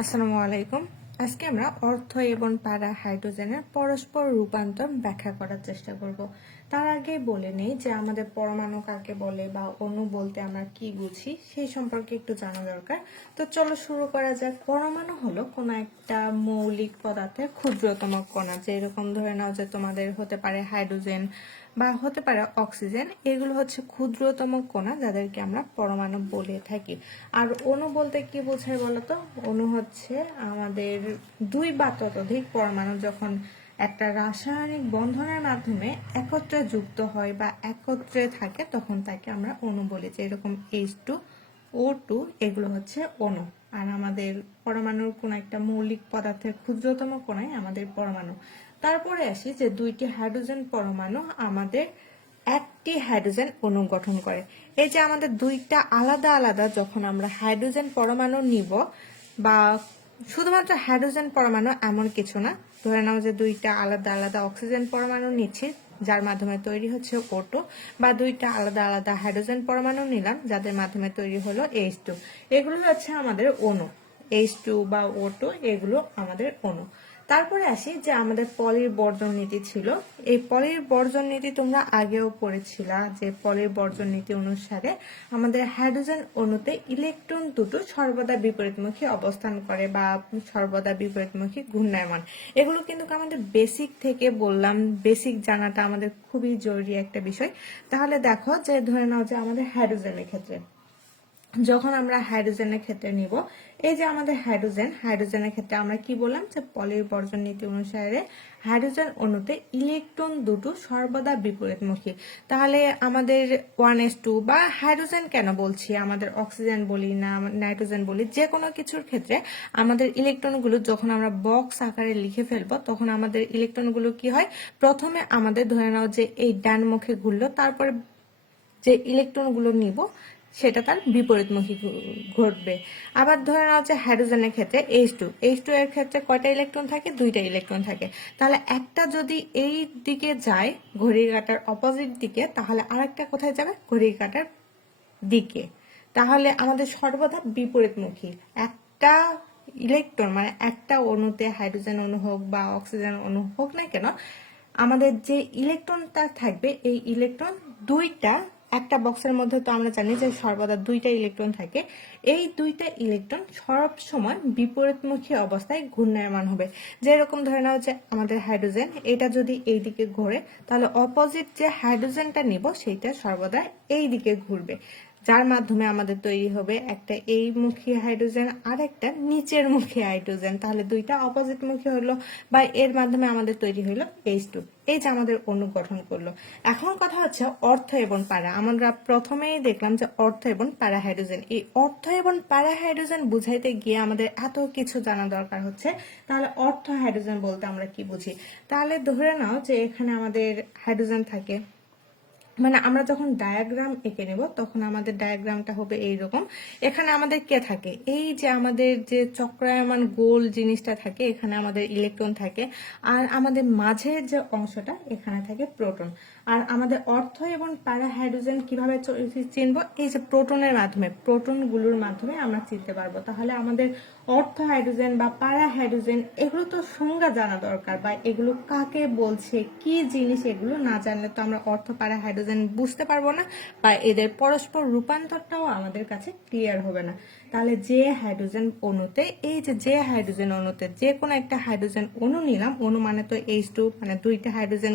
আসসালামু আলাইকুম। আজকে আমরা অর্থ এবং প্যারা হাইড্রোজেনের পরস্পর রূপান্তর ব্যাখ্যা করার চেষ্টা করব। তার আগে বলে নেই যে আমাদের পরমাণু কাকে বলে বা অণু বলতে আমরা কি বুঝি, সেই সম্পর্কে একটু জানা দরকার। তো চলো শুরু করা যাক। পরমাণু হলো কোনো একটা মৌলিক পদার্থের ক্ষুদ্রতম কণা। যে এরকম ধরে নাও যে তোমাদের হতে পারে হাইড্রোজেন বা হতে পারে অক্সিজেন, এগুলো হচ্ছে ক্ষুদ্রতম কণা যাদেরকে আমরা পরমাণু বলে থাকি। আর অণু বলতে কি বোঝায় বলতো? অণু হচ্ছে আমাদের দুই বা ততোধিক পরমাণু যখন একটা রাসায়নিক বন্ধনের মাধ্যমে একত্রে যুক্ত হয় বা একত্রে থাকে, তখন তাকে আমরা অণু বলি, যে এরকম এইচ টু ও টু এগুলো হচ্ছে অণু। আর আমাদের পরমাণুর কোনো একটা মৌলিক পদার্থের ক্ষুদ্রতম কোণাই আমাদের পরমাণু। তারপরে আসি যে দুইটি হাইড্রোজেন পরমাণু আমাদের একটি হাইড্রোজেন অণু গঠন করে। এই যে আমাদের দুইটা আলাদা আলাদা যখন আমরা হাইড্রোজেন পরমাণু নিব বা শুধুমাত্র হাইড্রোজেন পরমাণু এমন কিছু না, ধরে নাও যে দুইটা আলাদা আলাদা অক্সিজেন পরমাণু নিচ্ছি, যার মাধ্যমে তৈরি হচ্ছে ওটো বা দুইটা আলাদা আলাদা হাইড্রোজেন পরমাণু নিলাম, যাদের মাধ্যমে তৈরি হলো এইচ টু এগুলো হচ্ছে আমাদের অণু। এইচ টু বা ও টু এগুলো আমাদের অণু। তারপরে আসি যে আমাদের পলির বর্জন নীতি ছিল। এই পলির বর্জন নীতি তোমরা আগেও পড়েছিলা যে পলির বর্জন নীতি অনুসারে আমাদের হাইড্রোজেন অণুতে ইলেকট্রন দুটো সর্বদা বিপরীতমুখী অবস্থান করে বা সর্বদা বিপরীতমুখী ঘূর্ণায়মান। এগুলো কিন্তু আমাদের বেসিক থেকে বললাম বেসিক জানাটা আমাদের খুবই জরুরি একটা বিষয়। তাহলে দেখো যে ধরে নাও যে আমাদের হাইড্রোজেনের ক্ষেত্রে। যখন আমরা হাইড্রোজেনের ক্ষেত্রে নিব, এই যে আমাদের হাইড্রোজেন হাইড্রোজেনের ক্ষেত্রে আমরা কি বললাম? যে পলির বর্জন নীতি অনুসারে হাইড্রোজেন অণুতে ইলেকট্রন দুটো সর্বদা বিপরীতমুখী। তাহলে আমাদের ওয়ান এস টু বা হাইড্রোজেন কেন বলছি? আমাদের অক্সিজেন বলি না নাইট্রোজেন বলি, যে কোনো কিছুর ক্ষেত্রে আমাদের ইলেকট্রনগুলো যখন আমরা বক্স আকারে লিখে ফেলব, তখন আমাদের ইলেকট্রনগুলো কি হয়? প্রথমে আমাদের ধরে নাও যে এই ডান মুখে ঘুরলো তারপরে যে ইলেকট্রনগুলো নিব সেটা তার বিপরীতমুখী ঘটবে। আবার ধরে নেওয়া হচ্ছে হাইড্রোজেনের ক্ষেত্রে এইচ টু এইচ টু এর ক্ষেত্রে কয়টা ইলেকট্রন থাকে? দুইটা ইলেকট্রন থাকে। তাহলে একটা যদি এই দিকে যায় ঘড়ির কাটার অপোজিট দিকে, তাহলে আরেকটা কোথায় যাবে? ঘড়ির কাটার দিকে। তাহলে আমাদের সর্বদা বিপরীতমুখী। একটা ইলেকট্রন মানে একটা অণুতে হাইড্রোজেন অণু হোক বা অক্সিজেন অণু হোক না কেন, আমাদের যে ইলেকট্রনটা থাকবে, এই ইলেকট্রন দুইটা একটা বক্সের মধ্যে তো আমরা জানি যে সর্বদা দুইটা ইলেকট্রন থাকে। এই দুইটা ইলেকট্রন সব সময় বিপরীতমুখী অবস্থায় ঘূর্ণায়মান হবে। যেরকম ধরে নাও যে আমাদের হাইড্রোজেন, এটা যদি এই দিকে ঘোরে, তাহলে অপোজিট যে হাইড্রোজেনটা নিব, সেইটা সর্বদা এই দিকে ঘুরবে। যার মাধ্যমে আমাদের তৈরি হবে একটা এই মুখী হাইড্রোজেন আর একটা নিচের মুখী হাইড্রোজেন। তাহলে দুইটা অপোজিট মুখী হলো বা এর মাধ্যমে আমাদের তৈরি হলো এইচ টু এই যে আমাদের অণু গঠন করল। এখন কথা হচ্ছে অর্থ এবং পারা। আমরা প্রথমেই দেখলাম যে অর্থ এবং প্যারা হাইড্রোজেন। এই অর্থ এবং প্যারা হাইড্রোজেন বুঝাইতে গিয়ে আমাদের এত কিছু জানা দরকার হচ্ছে। তাহলে অর্থ হাইড্রোজেন বলতে আমরা কি বুঝি? তাহলে ধরে নাও যে এখানে আমাদের হাইড্রোজেন থাকে। মানে আমরা যখন ডায়াগ্রাম এঁকে নেব, তখন আমাদের ডায়াগ্রামটা হবে এইরকম। এখানে আমাদের কে থাকে? এই যে আমাদের যে চক্রায়মান গোল জিনিসটা থাকে, এখানে আমাদের ইলেকট্রন থাকে। আর আমাদের মাঝের যে অংশটা, এখানে থাকে প্রোটন আর আমাদের অর্থ এবং প্যারা হাইড্রোজেন কীভাবে চিনব? এই যে প্রোটনের মাধ্যমে প্রোটনগুলোর মাধ্যমে আমরা চিনতে পারব। তাহলে আমাদের অর্থ হাইড্রোজেন বা প্যারা হাইড্রোজেন, এগুলো তো সংজ্ঞা জানা দরকার, বা এগুলো কাকে বলছে, কি জিনিস এগুলো না জানলে তো আমরা অর্থ প্যারা হাইড্রোজেন বুঝতে পারব না, বা এদের পরস্পর রূপান্তরটাও আমাদের কাছে ক্লিয়ার হবে না। তাহলে যে হাইড্রোজেন অণুতে, এই যে যে হাইড্রোজেন অণুতে যে কোনো একটা হাইড্রোজেন অণু নিলাম, অণু মানে তো এইচ টু মানে দুইটা হাইড্রোজেন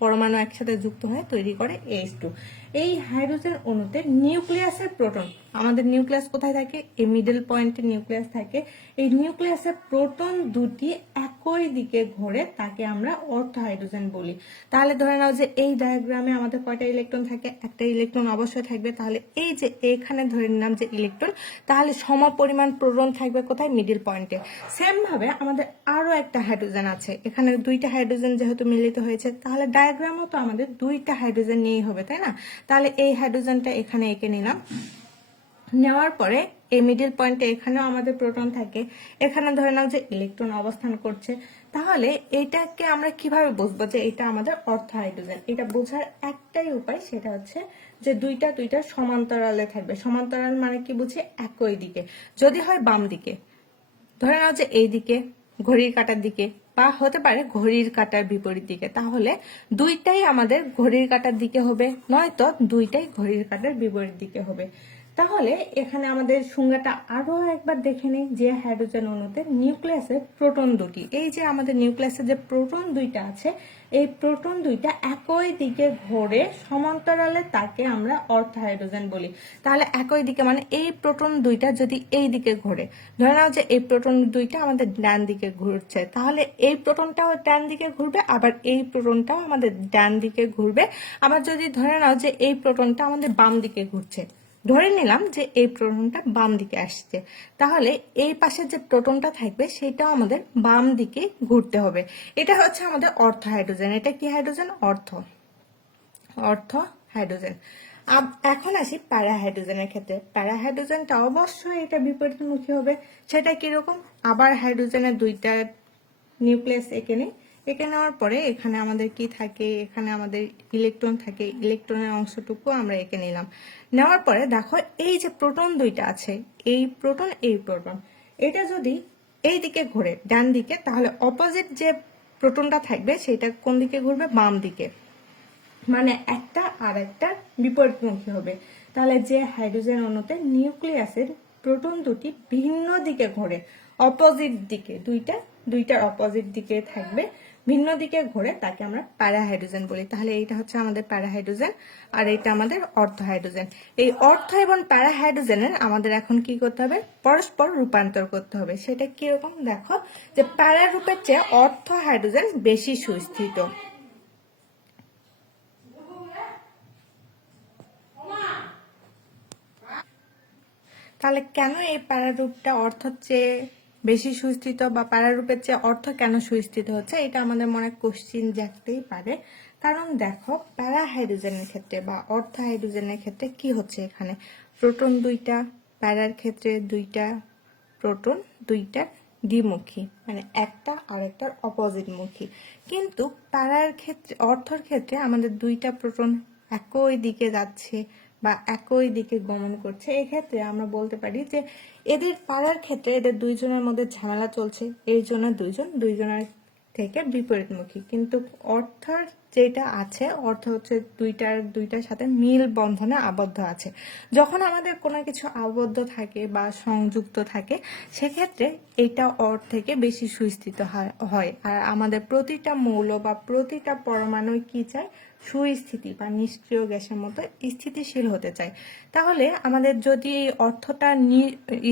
পরমাণু একসাথে যুক্ত হয়ে তৈরি করে এইচ টু এই হাইড্রোজেন অণুতে নিউক্লিয়াসের প্রোটন, আমাদের নিউক্লিয়াস কোথায় থাকে? এই মিডল পয়েন্টে নিউক্লিয়াস থাকে। এই নিউক্লিয়াসের প্রোটন দুটি একই দিকে ঘোরে, তাকে আমরা অর্থ হাইড্রোজেন বলি। তাহলে ধরে নাও যে এই ডায়াগ্রামে আমাদের কয়টা ইলেকট্রন থাকে? একটা ইলেকট্রন অবশ্যই থাকবে। তাহলে এই যে এখানে ধরে নিলাম যে ইলেকট্রন তাহলে সম পরিমাণ প্রোটন থাকবে কোথায়? মিডল পয়েন্টে সেম ভাবে আমাদের আরও একটা হাইড্রোজেন আছে। এখানে দুইটা হাইড্রোজেন যেহেতু মিলিত হয়েছে, তাহলে ডায়াগ্রামও তো আমাদের দুইটা হাইড্রোজেন নিয়েই হবে, তাই না? তাহলে এই হাইড্রোজেনটা এখানে এঁকে নিলাম। নেওয়ার পরে এই মিডিল পয়েন্টে এখানেও আমাদের প্রোটন থাকে। এখানে ধরে নাও যে ইলেকট্রন অবস্থান করছে। তাহলে এটাকে আমরা কীভাবে বুঝব যে এটা আমাদের অর্থ হাইড্রোজেন এটা বোঝার একটাই উপায় সেটা হচ্ছে যে দুইটা দুইটা সমান্তরালে থাকবে। সমান্তরাল মানে কি বুঝে? একই দিকে। যদি হয় বাম দিকে। ধরে নাও যে এই দিকে, ঘড়ির কাটার দিকে। বা হতে পারে ঘড়ির কাটার বিপরীত দিকে। তাহলে দুইটাই আমাদের ঘড়ির কাটার দিকে হবে, নয়তো দুইটাই ঘড়ির কাটার বিপরীত দিকে হবে। তাহলে এখানে আমাদের সংজ্ঞাটা আরও একবার দেখে নেই যে হাইড্রোজেন অণুতে নিউক্লিয়াসের প্রোটন দুটি। এই যে আমাদের নিউক্লিয়াসে যে প্রোটন দুইটা আছে, এই প্রোটন দুইটা একই দিকে ঘোরে সমান্তরালে তাকে আমরা অর্থ হাইড্রোজেন বলি। তাহলে একই দিকে মানে এই প্রোটন দুইটা যদি এই দিকে ঘোরে, ধরে নাও যে এই প্রোটন দুইটা আমাদের ডান দিকে ঘুরছে, তাহলে এই প্রোটনটাও ডান দিকে ঘুরবে, আবার এই প্রোটনটাও আমাদের ডান দিকে ঘুরবে। আবার যদি ধরে নাও যে এই প্রোটনটা আমাদের বাম দিকে ঘুরছে ধরে নিলাম যে এই প্রোটনটা বাম দিকে আসছে। তাহলে এই পাশে যে প্রোটনটা থাকবে, সেটাও আমাদের বাম দিকে ঘুরতে হবে। এটা হচ্ছে আমাদের অর্থ হাইড্রোজেন এটা কি হাইড্রোজেন? অর্থ। অর্থ হাইড্রোজেন এখন আসি প্যারা হাইড্রোজেনের ক্ষেত্রে। প্যারা হাইড্রোজেনটা অবশ্যই এটা বিপরীতমুখী হবে। সেটা কীরকম? আবার হাইড্রোজেনের দুইটা নিউক্লিয়াস এঁকে নিই। এঁকে নেওয়ার পরে এখানে আমাদের কি থাকে? এখানে আমাদের ইলেকট্রন থাকে। ইলেকট্রনের অংশটুকু আমরা এঁকে নিলাম। নেওয়ার পরে দেখো, এই যে প্রোটন দুইটা আছে, এই প্রোটন এই প্রোটন এটা যদি এই দিকে ঘোরে, ডান দিকে, তাহলে অপোজিট যে প্রোটনটা থাকবে, সেটা কোন দিকে ঘুরবে? বাম দিকে। মানে একটা আর একটা বিপরীতমুখী হবে। তাহলে যে হাইড্রোজেন অণুতে নিউক্লিয়াসের প্রোটন দুটি ভিন্ন দিকে ঘোরে অপোজিট দিকে, দুইটা, দুইটার অপোজিট দিকে থাকবে ভিন্ন দিকে ঘোরে তাকে আমরা প্যারাহাইড্রোজেন বলি। তাহলে এইটা হচ্ছে আমাদের প্যারাহাইড্রোজেন আর এটা আমাদের অর্থ হাইড্রোজেন এই অর্থ এবং প্যারা হাইড্রোজেনের আমাদের এখন কি করতে হবে? পরস্পর রূপান্তর করতে হবে। সেটা কীরকম? দেখো, যে প্যারা রূপের চেয়ে অর্থ হাইড্রোজেন বেশি সুস্থিত। তাহলে কেন এই প্যারারূপটা অর্থ চেয়ে বেশি সুস্থিত বা প্যারারূপের চেয়ে অর্থ কেন সুস্থিত হচ্ছে, এটা আমাদের মনে কোশ্চিন জাগতেই পারে। কারণ দেখো প্যারা হাইড্রোজেনের ক্ষেত্রে বা অর্থ হাইড্রোজেনের ক্ষেত্রে কি হচ্ছে এখানে? প্রোটন দুইটা, প্যারার ক্ষেত্রে দুইটা, প্রোটন দুইটা দ্বিমুখী মানে একটা আর একটার অপোজিট মুখী। কিন্তু প্যারার ক্ষেত্রে, অর্থর ক্ষেত্রে আমাদের দুইটা প্রোটন একই দিকে যাচ্ছে বা একই দিকে গমন করছে, এক্ষেত্রে আমরা বলতে পারি যে এদের পাড়ার ক্ষেত্রে এদের দুইজনের মধ্যে ঝামেলা চলছে। এই জন্য দুইজন, দুইজনের থেকে বিপরীতমুখী। কিন্তু অর্থর যেটা আছে, অর্থ হচ্ছে দুইটার দুইটার সাথে মিল বন্ধনে আবদ্ধ আছে। যখন আমাদের কোনো কিছু আবদ্ধ থাকে বা সংযুক্ত থাকে, সেক্ষেত্রে এটা অর্থ থেকে বেশি সুস্থিত হয় আর আমাদের প্রতিটা মৌল বা প্রতিটা পরমাণু কি চায়? সুস্থিতি বা নিষ্ক্রিয় গ্যাসের মতো স্থিতিশীল হতে চায় তাহলে আমাদের যদি অর্থটা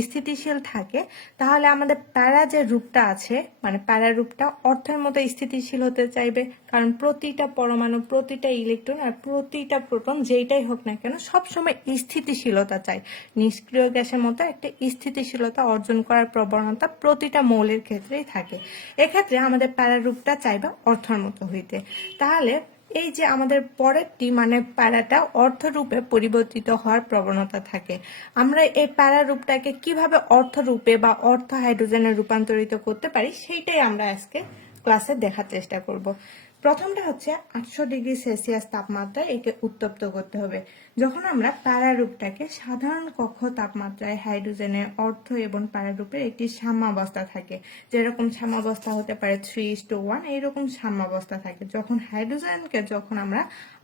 স্থিতিশীল থাকে, তাহলে আমাদের প্যারা যে রূপটা আছে মানে প্যারা রূপটা অর্থের মতো স্থিতিশীল হতে চাইবে। কারণ প্রতিটা পরমাণু, প্রতিটা ইলেকট্রন আর প্রতিটা প্রোটন যেইটাই হোক না কেন সবসময় স্থিতিশীলতা চাই। নিষ্ক্রিয় গ্যাসের মতো একটা স্থিতিশীলতা অর্জন করার প্রবণতা প্রতিটা মৌলের ক্ষেত্রেই থাকে। এক্ষেত্রে আমাদের প্যারা রূপটা চাইবে অর্থের মতো হইতে। তাহলে এই যে আমাদের পরেরটি মানে প্যারাটা অর্থরূপে পরিবর্তিত হওয়ার প্রবণতা থাকে। আমরা এই প্যারা রূপটাকে কীভাবে অর্থরূপে বা অর্থ হাইড্রোজেনে রূপান্তরিত করতে পারি, সেইটাই আমরা আজকে ক্লাসে দেখার চেষ্টা করব। প্রথমটা হচ্ছে আটশো ডিগ্রি সেলসিয়াস তাপমাত্রায় একে উত্তপ্ত করতে হবে। যখন আমরা প্যারারূপটাকে সাধারণ কক্ষ তাপমাত্রায় হাইড্রোজেনের অর্থ এবং প্যারারূপের একটি সাম্যাবস্থা থাকে, যেরকম সাম্যাবস্থা হতে পারে থ্রি টু ওয়ান এইরকম সাম্যাবস্থা থাকে। যখন হাইড্রোজেনকে যখন আমরা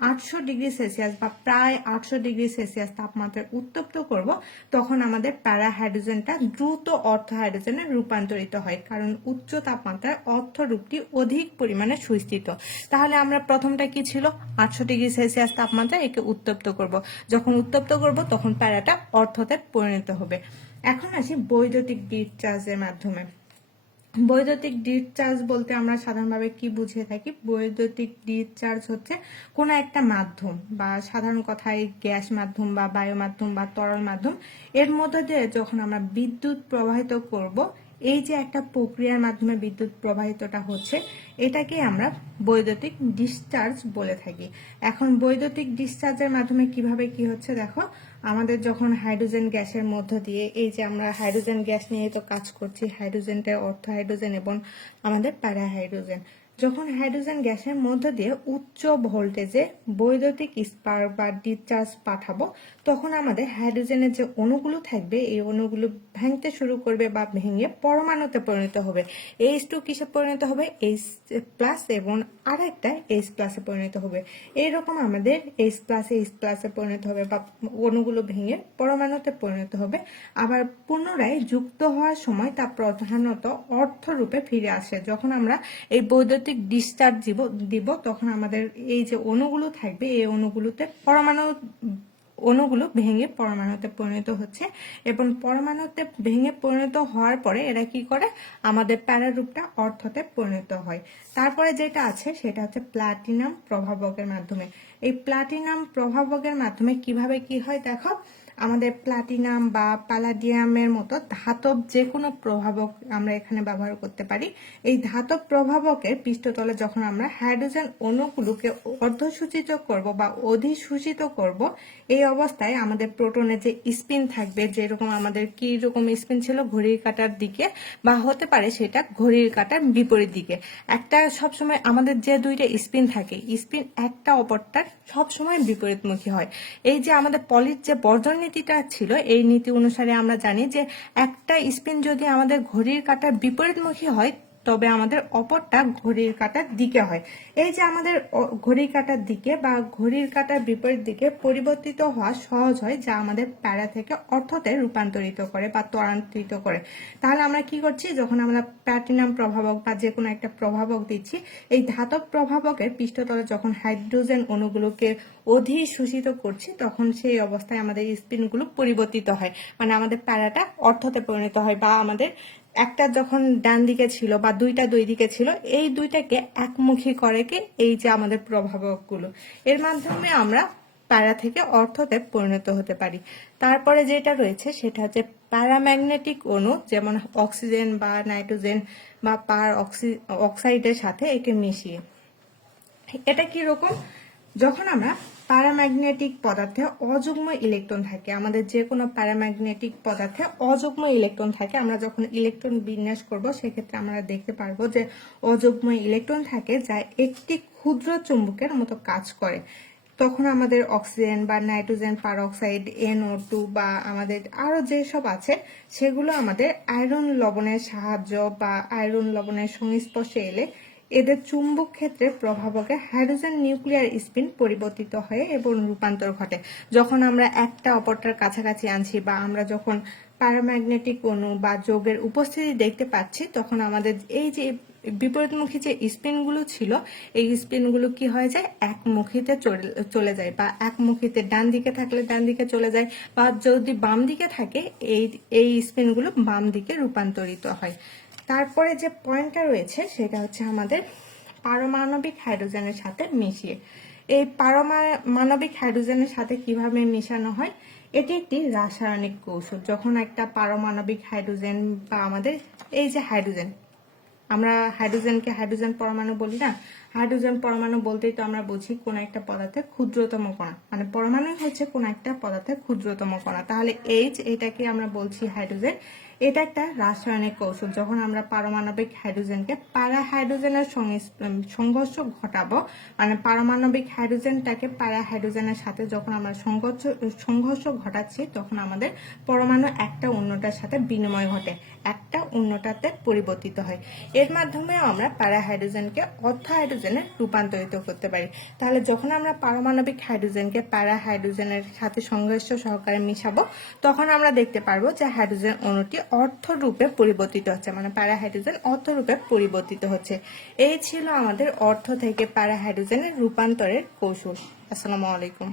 আটশো ডিগ্রি সেলসিয়াস বা প্রায় আটশো ডিগ্রি সেলসিয়াস তাপমাত্রায় উত্তপ্ত করব, তখন আমাদের প্যারা হাইড্রোজেনটা দ্রুত অর্থ হাইড্রোজেনে রূপান্তরিত হয়, কারণ উচ্চ তাপমাত্রায় অর্থ রূপটি অধিক পরিমাণে সুস্থিত তাহলে আমরা প্রথমটা কি ছিল? আটশো ডিগ্রি সেলসিয়াস তাপমাত্রায় একে উত্তপ্ত করব। যখন উত্তপ্ত করব, তখন প্যারাটা অর্থতে পরিণত হবে। এখন আসি বৈদ্যুতিক ডিসচার্জের মাধ্যমে। বৈদ্যুতিক ডিসচার্জ বলতে আমরা সাধারণভাবে কি বুঝিয়ে থাকি? বৈদ্যুতিক ডিসচার্জ হচ্ছে কোনো একটা মাধ্যম বা সাধারণ কথায় গ্যাস মাধ্যম বা বায়ু মাধ্যম বা তরল মাধ্যম। এর মধ্যে দিয়ে যখন আমরা বিদ্যুৎ প্রবাহিত করব এই যে একটা প্রক্রিয়ার মাধ্যমে বিদ্যুৎ প্রবাহিতটা হচ্ছে, এটাকে আমরা বৈদ্যুতিক ডিসচার্জ বলে থাকি। এখন বৈদ্যুতিক ডিসচার্জের মাধ্যমে কীভাবে কি হচ্ছে দেখো, আমাদের যখন হাইড্রোজেন গ্যাসের মধ্য দিয়ে, এই যে আমরা হাইড্রোজেন গ্যাস নিয়ে তো কাজ করছি হাইড্রোজেনটা অর্থ হাইড্রোজেন এবং আমাদের প্যারা হাইড্রোজেন যখন হাইড্রোজেন গ্যাসের মধ্য দিয়ে উচ্চ ভোল্টেজে বৈদ্যুতিক স্পার্ক বা ডিসচার্জ পাঠাবো, তখন আমাদের হাইড্রোজেনের যে অণুগুলো থাকবে, এই অণুগুলো ভাঙতে শুরু করবে বা ভেঙে পরমাণুতে পরিণত হবে। এইচ টু কিসে পরিণত হবে? এইচ প্লাস এবং আর একটা এইচ প্লাসে পরিণত হবে। এইরকম আমাদের এইচ প্লাস এইচ প্লাসে পরিণত হবে বা অণুগুলো ভেঙে পরমাণুতে পরিণত হবে। আবার পুনরায় যুক্ত হওয়ার সময় তা প্রধানত অর্থ রূপে ফিরে আসে। যখন আমরা এই বৈদ্যুতিক ডিসচার্জ দিব দিব তখন আমাদের এই যে অণুগুলো থাকবে এই অণুগুলোতে পরমাণু অণুগুলো ভেঙে পরমাণুতে পরিণত হচ্ছে এবং পরমাণুতে ভেঙে পরিণত হওয়ার পরে এরা কি করে? আমাদের প্যারারূপটা অর্থতে পরিণত হয়। তারপরে যেটা আছে সেটা হচ্ছে প্লাটিনাম প্রভাবকের মাধ্যমে। এই প্লাটিনাম প্রভাবকের মাধ্যমে কীভাবে কি হয় দেখো? আমাদের প্লাটিনাম বা প্যালাডিয়ামের মতো ধাতব যে কোনো প্রভাবক আমরা এখানে ব্যবহার করতে পারি। এই ধাতব প্রভাবকের পৃষ্ঠতলে যখন আমরা হাইড্রোজেন অণুগুলোকে অর্ধসূচিত করব বা অধিসূচিত করব, এই অবস্থায় আমাদের প্রোটনের যে স্পিন থাকবে, যেরকম আমাদের কি রকম স্পিন ছিল ঘড়ির কাটার দিকে, বা হতে পারে সেটা ঘড়ির কাটার বিপরীত দিকে। একটা সবসময় আমাদের যে দুইটা স্পিন থাকে স্পিন একটা, অপরটার সবসময় বিপরীতমুখী হয়। এই যে আমাদের পলির যে বর্জন নীতিটা ছিল, এই নীতি অনুসারে আমরা জানি যে একটা স্পিন যদি আমাদের ঘড়ির কাটার বিপরীতমুখী হয় তবে আমাদের অপরটা ঘড়ির কাটার দিকে হয়। এই যে আমাদের ঘড়ির কাটার দিকে বা ঘড়ির কাটার বিপরীত দিকে পরিবর্তিত হওয়া সহজ হয়, যা আমাদের প্যারা থেকে অর্থতে রূপান্তরিত করে বা ত্বরান্বিত করে। তাহলে আমরা কি করছি? যখন আমরা প্ল্যাটিনাম প্রভাবক বা যে কোনো একটা প্রভাবক দিচ্ছি, এই ধাতব প্রভাবকের পৃষ্ঠতলে যখন হাইড্রোজেন অণুগুলোকে অধিশোষিত করছি, তখন সেই অবস্থায় আমাদের স্পিনগুলো পরিবর্তিত হয়। মানে আমাদের প্যারাটা অর্থতে পরিণত হয় বা আমাদের একটা যখন ডান দিকে ছিল বা দুইটা দুই দিকে ছিল, এই দুইটাকে একমুখী করে কি? এই যে আমাদের প্রভাবকগুলো। এর মাধ্যমে আমরা প্যারা থেকে অর্থতে পরিণত হতে পারি। তারপরে যেটা রয়েছে সেটা হচ্ছে প্যারাম্যাগনেটিক অণু, যেমন অক্সিজেন বা নাইট্রোজেন বা পার অক্সি, অক্সাইডের সাথে একে মিশিয়ে। এটা কি রকম? যখন আমরা প্যারাম্যাগনেটিক পদার্থে অযুগ্ম ইলেকট্রন থাকে। আমাদের যে কোনো প্যারাম্যাগনেটিক পদার্থে অযুগ্ম ইলেকট্রন থাকে। আমরা যখন ইলেকট্রন বিন্যাস করব, সেক্ষেত্রে আমরা দেখতে পারব যে অযুগ্ম ইলেকট্রন থাকে যা একটি ক্ষুদ্র চুম্বকের মতো কাজ করে। তখন আমাদের অক্সিজেন বা নাইট্রোজেন পারঅক্সাইড এনও টু বা আমাদের আরও যেসব আছে, সেগুলো আমাদের আয়রন লবণের সাহায্য বা আয়রন লবণের সংস্পর্শে এলে এদের চুম্বক ক্ষেত্রে প্রভাবকে হাইড্রোজেন নিউক্লিয়ার স্পিন পরিবর্তিত হয়ে এবং রূপান্তর ঘটে। যখন আমরা একটা অপরটার কাছাকাছি আনছি বা আমরা যখন প্যারাম্যাগনেটিক অণু বা যোগের উপস্থিতি দেখতে পাচ্ছি, তখন আমাদের এই যে বিপরীতমুখী যে স্পিনগুলো ছিল, এই স্পিনগুলো কি হয়ে যায়? একমুখীতে চলে- চলে যায় বা একমুখীতে ডান দিকে থাকলে ডান দিকে চলে যায় বা যদি বাম দিকে থাকে, এই এই স্পিনগুলো বাম দিকে রূপান্তরিত হয়। তারপরে যে পয়েন্টটা রয়েছে, সেটা হচ্ছে আমাদের পারমাণবিক হাইড্রোজেনের সাথে মিশিয়ে। এই পারমাণবিক হাইড্রোজেনের সাথে কীভাবে মেশানো হয়? এটি একটি রাসায়নিক কৌশল। যখন একটা পারমাণবিক হাইড্রোজেন বা আমাদের এই যে হাইড্রোজেন, আমরা হাইড্রোজেনকে হাইড্রোজেন পরমাণু বলি না, হাইড্রোজেন পরমাণু বলতেই তো আমরা বুঝি কোন একটা পদার্থের ক্ষুদ্রতম কণা। মানে পরমাণু হচ্ছে কোন একটা পদার্থের ক্ষুদ্রতম কণা। তাহলে এইচ এটাকে আমরা বলছি হাইড্রোজেন। এটা একটা রাসায়নিক কৌশল যখন আমরা পারমাণবিক হাইড্রোজেনকে প্যারা হাইড্রোজেনের সংঘর্ষ ঘটাবো মানে পারমাণবিক হাইড্রোজেনটাকে প্যারা হাইড্রোজেনের সাথে যখন আমরা সংঘর্ষ সংঘর্ষ ঘটাচ্ছি, তখন আমাদের পরমাণু একটা অন্যটার সাথে বিনিময় ঘটে, একটা অন্যটাতে পরিবর্তিত হয়। এর মাধ্যমে আমরা প্যারা হাইড্রোজেনকে অর্থ হাইড্রোজেনে রূপান্তরিত করতে পারি। তাহলে যখন আমরা পারমাণবিক হাইড্রোজেনকে প্যারা হাইড্রোজেনের সাথে সংঘর্ষ সহকারে মিশাবো, তখন আমরা দেখতে পারব যে হাইড্রোজেন অণুটি অর্থ রূপে পরিবর্তিত হচ্ছে মানে প্যারা হাইড্রোজেন অর্থ রূপে পরিবর্তিত হচ্ছে। এই ছিল আমাদের অর্থ থেকে প্যারা হাইড্রোজেনের রূপান্তরের কৌশল। আসসালামু আলাইকুম।